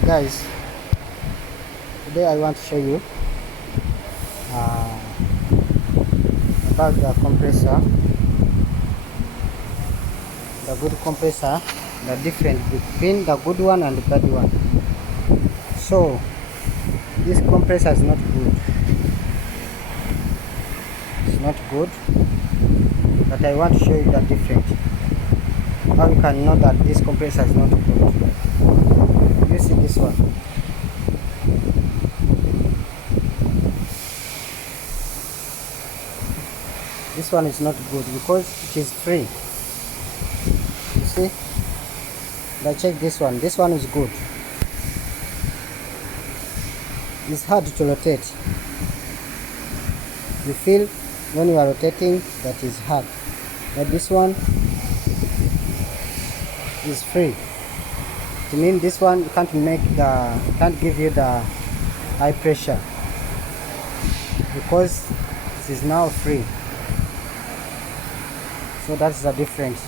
Guys, today I want to show you uh, about the compressor, the good compressor, the difference between the good one and the bad one. So this compressor is not good. It's not good, but I want to show you the difference. How you can know that this compressor is not good. You see this one. This one is not good because it is free. You see? But check this one. This one is good. It's hard to rotate. You feel when you are rotating that is hard. But this one is free. It means this one can't give you the high pressure because it is now free. So that's the difference.